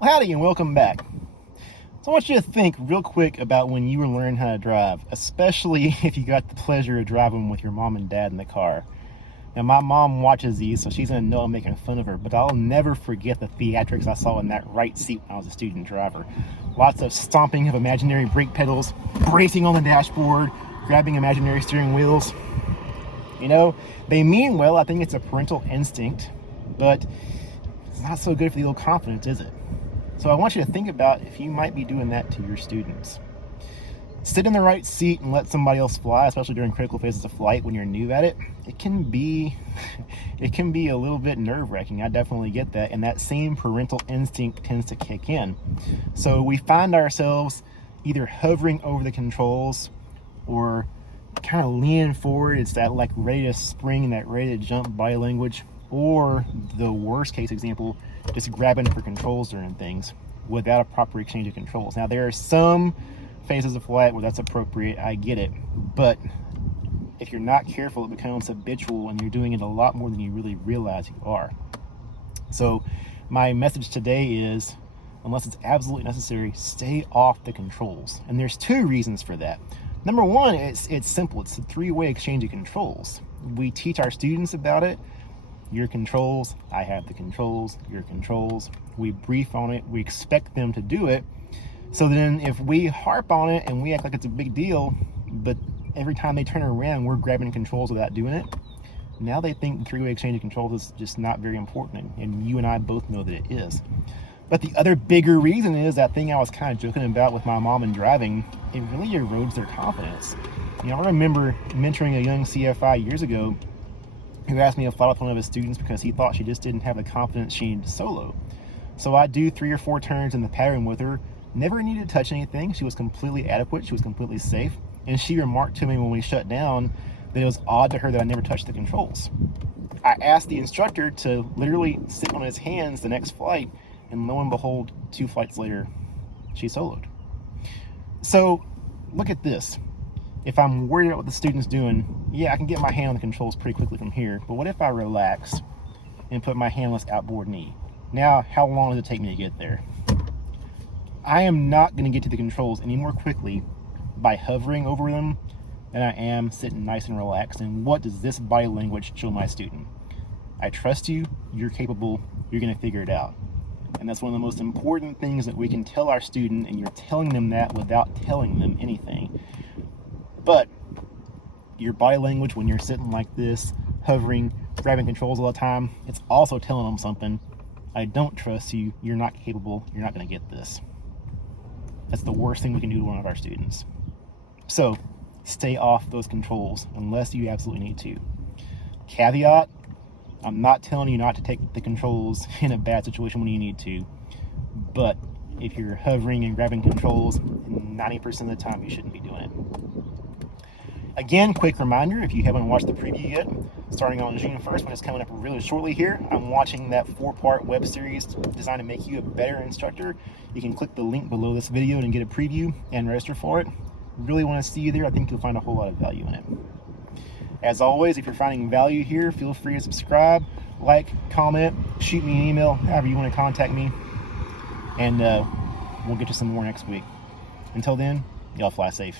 Well, howdy and welcome back. So I want you to think real quick about when you were learning how to drive, especially if you got the pleasure of driving with your mom and dad in the car. Now, my mom watches these, so she's going to know I'm making fun of her, but I'll never forget the theatrics I saw in that right seat when I was a student driver. Lots of stomping of imaginary brake pedals, bracing on the dashboard, grabbing imaginary steering wheels. You know, they mean well. I think it's a parental instinct, but it's not so good for the old confidence, is it? So I want you to think about if you might be doing that to your students. Sit in the right seat and let somebody else fly, especially during critical phases of flight when you're new at it. It can be a little bit nerve-wracking. I definitely get that, and that same parental instinct tends to kick in. So we find ourselves either hovering over the controls or kind of leaning forward. It's that like ready to spring, that ready to jump body language, or the worst case example, just grabbing for controls during things without a proper exchange of controls. Now, there are some phases of flight where that's appropriate, I get it, but if you're not careful, it becomes habitual and you're doing it a lot more than you really realize you are. So my message today is, unless it's absolutely necessary, stay off the controls. And there's two reasons for that. Number one, it's simple. It's a three-way exchange of controls. We teach our students about it. Your controls, I have the controls, your controls. We brief on it, we expect them to do it. So then if we harp on it and we act like it's a big deal, but every time they turn around, we're grabbing controls without doing it, now they think the three-way exchange of controls is just not very important, and you and I both know that it is. But the other bigger reason is that thing I was kind of joking about with my mom and driving, it really erodes their confidence. You know, I remember mentoring a young CFI years ago who asked me to fly with one of his students because he thought she just didn't have the confidence she needed to solo. So I do 3 or 4 turns in the pattern with her, never needed to touch anything. She was completely adequate, she was completely safe, and she remarked to me when we shut down that it was odd to her that I never touched the controls. I asked the instructor to literally sit on his hands the next flight, and lo and behold, 2 flights later, she soloed. So look at this. If I'm worried about what the student's doing, yeah, I can get my hand on the controls pretty quickly from here, but what if I relax and put my handless outboard knee? Now, how long does it take me to get there? I am not going to get to the controls any more quickly by hovering over them than I am sitting nice and relaxed. And what does this body language show my student? I trust you, you're capable, you're going to figure it out. And that's one of the most important things that we can tell our student, and you're telling them that without telling them anything. But your body language when you're sitting like this, hovering, grabbing controls all the time, it's also telling them something. I don't trust you, you're not capable, you're not going to get this. That's the worst thing we can do to one of our students. So stay off those controls unless you absolutely need to. Caveat, I'm not telling you not to take the controls in a bad situation when you need to, but if you're hovering and grabbing controls, 90% of the time you shouldn't be doing it. Again, quick reminder, if you haven't watched the preview yet, starting on June 1st, when it's coming up really shortly here, I'm watching that 4-part web series designed to make you a better instructor. You can click the link below this video and get a preview and register for it. Really want to see you there. I think you'll find a whole lot of value in it. As always, if you're finding value here, feel free to subscribe, like, comment, shoot me an email, however you want to contact me, and we'll get you some more next week. Until then, y'all fly safe.